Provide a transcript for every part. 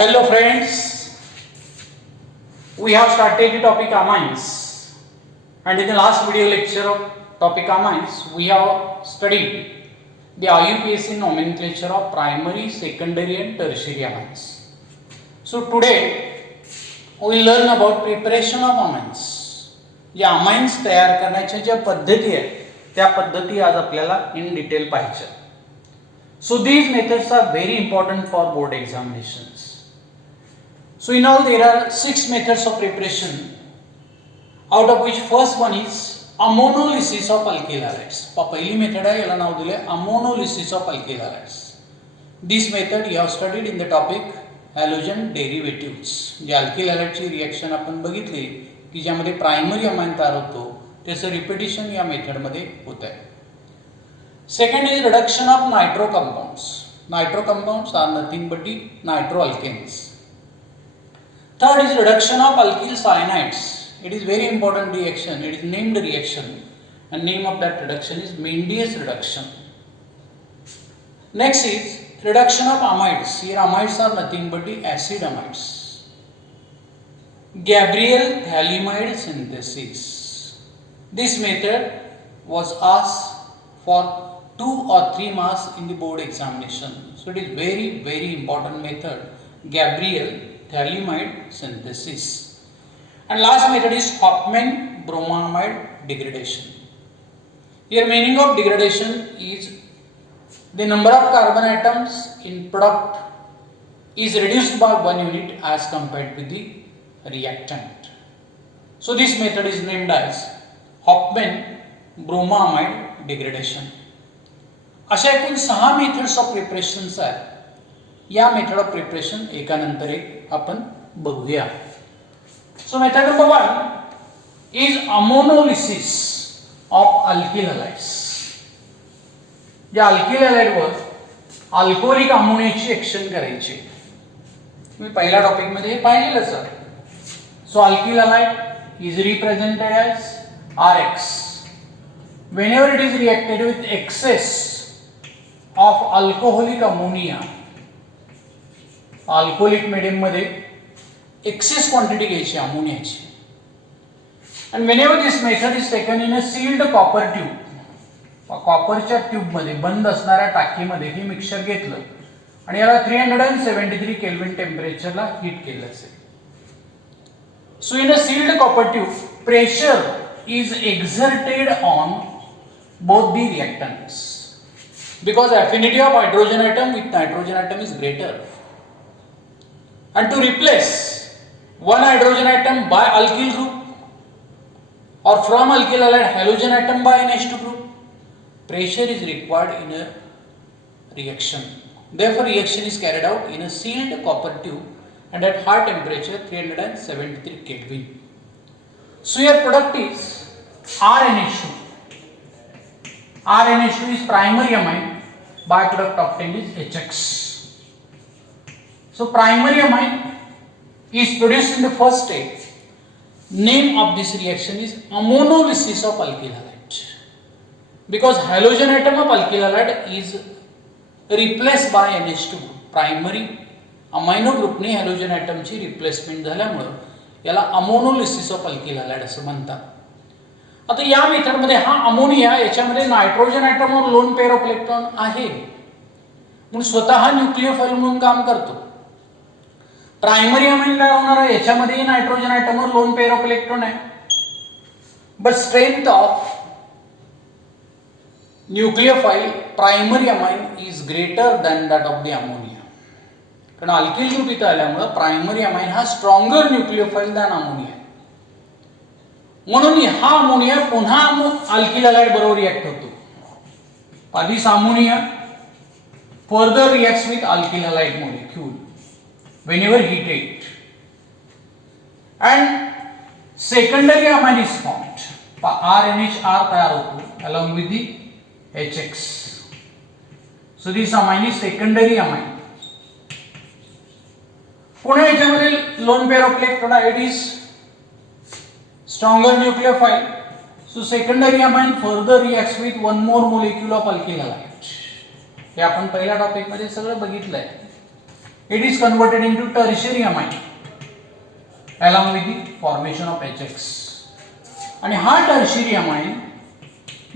Hello friends, we have started the topic amines, and in the last video lecture of topic amines we have studied the IUPAC nomenclature of primary, secondary and tertiary amines. So today we will learn about preparation of amines. या amines तयार करण्याच्या ज्या पद्धती आहेत त्या पद्धती आज आपल्याला in detail पाहायच्या. So these methods are very important for board examinations. So in all there are 6 methods of preparation, out of which first one is ammonolysis of alkyl halides. पहिली मेथड आहे, याला नाव दिले ammonolysis of alkyl halides. This method you have studied in the topic halogen derivatives. जे alkyl halide ची reaction आपण बघितली की ज्यामध्ये प्रायमरी अमाइन तयार होतो त्याचं रिपीटेशन या मेथड मध्ये होत आहे. Second is reduction of nitro compounds. Nitro compounds are nothing but the nitroalkanes. Third is reduction of alkyl cyanides. It is very important reaction. It is named reaction, and name of that reduction is Mende's reduction. Next is reduction of amides. Here amides are nothing but the acid amides. Gabriel phthalimide synthesis. This method was asked for 2 or 3 marks in the board examination. So it is very important method, Gabriel phthalimide synthesis. And last method is Hofmann bromamide degradation. Here meaning of degradation is the number of carbon atoms in product is reduced by 1 unit as compared with the reactant. So this method is named as Hofmann bromamide degradation. अशा एकूण 6 methods of preparations आहेत. या method of preparation एकानंतर एक आपण बघूया. So method number 1 is ammonolysis of alkyl halides. ज्या alkyl हॅलाइडवर अल्कोहोलिक अमोनियाची ऍक्शन करायची. तुम्ही पहिल्या टॉपिक मध्ये हे पाहिलेलंच आहे. So alkyl halide is represented as Rx. Whenever it is reacted with excess of alcoholic ammonia, alcoholic medium मध्ये एक्सेस क्वांटिटी घ्यायची अमोनियाची. and whenever this method is taken in a sealed copper tube, कॉपरच्या tube मध्ये बंद असणाऱ्या टाकीमध्ये हे mixture घेतलं आणि याला 373 केल्विन टेम्परेचरला हीट केलं असेल. So in a sealed copper tube pressure is exerted on both the reactants because affinity of hydrogen atom with nitrogen atom is greater, and to replace one hydrogen atom by alkyl group or from alkyl halide halogen atom by NH2 group, pressure is required in a reaction. Therefore reaction is carried out in a sealed copper tube and at high temperature 373 Kelvin. So your product is RNH2. RNH2 is primary amine. Byproduct obtained is HX. So primary amine is produced in the first stage. Name of this reaction is ammonolysis of alkyl halide. Because halogen atom of alkyl halide is replaced by NH2 group. Primary amino group ने halogen atom ची replacement झाल्यामुळे याला ammonolysis of alkyl halide असं म्हणतात. आता या method मध्ये हा अमोनिया याच्यामध्ये नायट्रोजन ॲटम और लोन पेअर ऑफ इलेक्ट्रॉन आहे म्हणून स्वतः न्यूक्लियोफाइल म्हणून काम करतो. प्रायमरी अमाइनला होणारा याच्यामध्ये नायट्रोजन ॲटम और लोन पेअर ऑफ इलेक्ट्रॉन आहे, but strength of nucleophile primary amine is greater than that of the ammonia. कारण अल्किल ग्रुप इथं आल्यामुळे प्रायमरी अमाइन हा स्ट्रॉंगर न्यूक्लियोफाइल दॅन अमोनिया. म्हणून हा अमोनिया पुन्हा अल्किल हॅलाइड बरोबर रिएक्ट होतो. आधीच ammonia further reacts with alkyl halide molecule whenever heated and secondary amine is formed. RNHR तयार होतो along with the HX. So this amine is secondary amine. पुन्हा याच्यामध्ये lone pair of electron it is stronger nucleophile. So secondary amine further reacts with one more molecule of alkyl halide. हे आपण पहिल्या topic मध्ये सगळं बघितलंय. it is converted into tertiary amine along with the formation of HX. आणि हा tertiary amine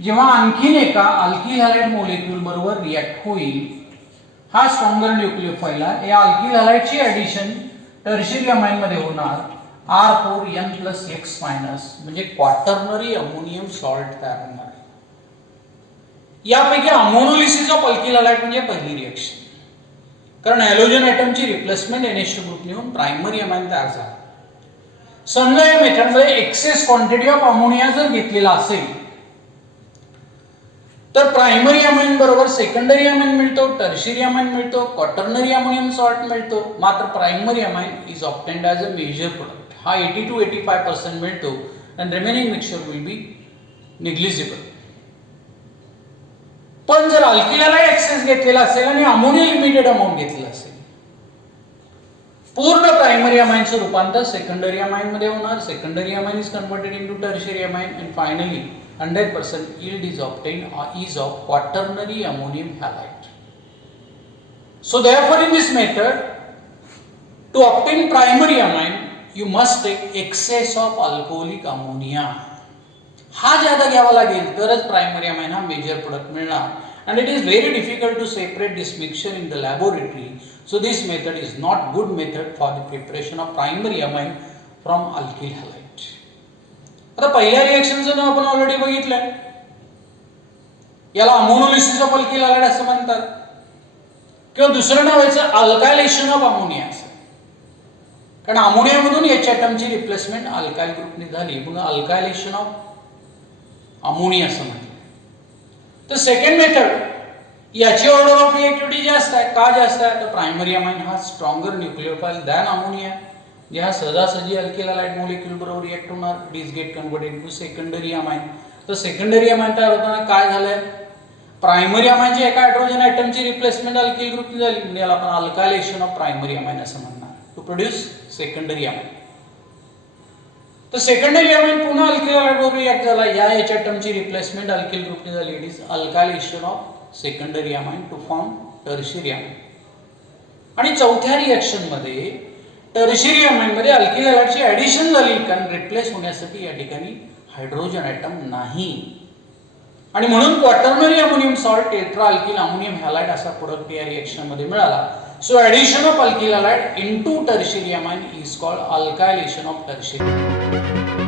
जेव्हा आणखीन एका अल्किल हॅलाइड मॉलिक्यूल बरोबर रिएक्ट होईल, हा स्ट्रॉंगर न्यूक्लियोफाइल आहे, या अल्किल हॅलाइडची ऍडिशन टर्शियरी अमाइन मध्ये होणार R4N+X- म्हणजे क्वाटर्नरी अमोनियम सॉल्ट तयार होणार. यापैकी अमोनोलिसिस ऑफ अल्किल हॅलाइड म्हणजे पहिली रिएक्शन, कारण हॅलोजन ॲटमची रिप्लेसमेंट NH2 ग्रुपने होऊन प्रायमरी अमाइन तयार झाला. समजा या मेथडमध्ये एक्सेस क्वांटिटी ऑफ अमोनिया जर घेतलेला असेल तर प्रायमरी अमाइन बरोबर सेकंडरी अमाइन मिळतो, टर्शियरी अमाइन मिळतो, क्वाटर्नरी अमोनियम सॉल्ट मिळतो. मात्र primary amine is obtained as a major product. हा 80 to 85% मिळतो and remaining mixture will be negligible. पण जर अल्किल हॅलाइड एक्सेस घेतलेला असेल आणि अमोनिया लिमिटेड अमाउंट घेतलेला असेल, पूर्ण प्रायमरी अमाइनचं रूपांतर सेकंडरी अमाइन मध्ये होणार. Secondary amine is converted into tertiary amine and finally 100% yield is obtained is of quaternary ammonium halide. So therefore in this method, to obtain primary amine you must take excess of alcoholic ammonia. हा ज्यादा घ्यावा लागेल तरच primary amine हा major product मिळणार. And it is very difficult to separate this mixture in the laboratory. So this method is not good method for the preparation of primary amine from alkyl halide. आता पहिल्या रिएक्शनचं नाव आपण already बघितलंय, याला ammonolysis of alkyl halide असं म्हणतात, किंवा दुसरं नाव याचं अल्कायलेशन ऑफ अमोनिया असं, कारण अमोनियामधून H ॲटमची रिप्लेसमेंट अल्काइल ग्रुपने झाली म्हणून अल्कायलेशन ऑफ अमोनिया असं म्हटलं. तर सेकंड मेथड याची ऑर्डर ऑफ रिएक्टिव्हिटी जास्त आहे. का जास्त आहे तर प्रायमरी अमाइन हा स्ट्रॉंगर न्यूक्लियोफाइल दॅन अमोनिया, जे हा सहजासहजी अल्किल हॅलाइड मॉलिक्यूल बरोबर रिएक्ट होणार. It is get converted to secondary amine. तर सेकंडरी अमाइन तयार होताना काय झालंय, प्रायमरी अमाइनची एका हायड्रोजन ॲटमची रिप्लेसमेंट अल्किल ग्रुपने झाली म्हणजे याला आपण अल्कायलेशन ऑफ प्रायमरी अमाइन असं म्हणणार, टू प्रोड्यूस सेकंडरी अमाइन. तर सेकंडरी अमाइन पुन्हा अल्किल हॅलाइड बरोबर रिएक्ट झाला, या H ॲटमची रिप्लेसमेंट अल्किल ग्रुपने झाली. It is alkylation of secondary amine to form tertiary amine. आणि चौथ्या रिएक्शन मध्ये टर्शियरी अमाइन मध्ये अल्किल हॅलाइडची ऍडिशन झाली, कारण रिप्लेस होण्यासाठी या ठिकाणी हायड्रोजन ॲटम नाही, आणि म्हणून quaternary ammonium salt tetra alkyl ammonium halide असा प्रोडक्ट या रिएक्शन मध्ये मिळाला. So addition of alkyl halide into tertiary amine is called alkylation of tertiary.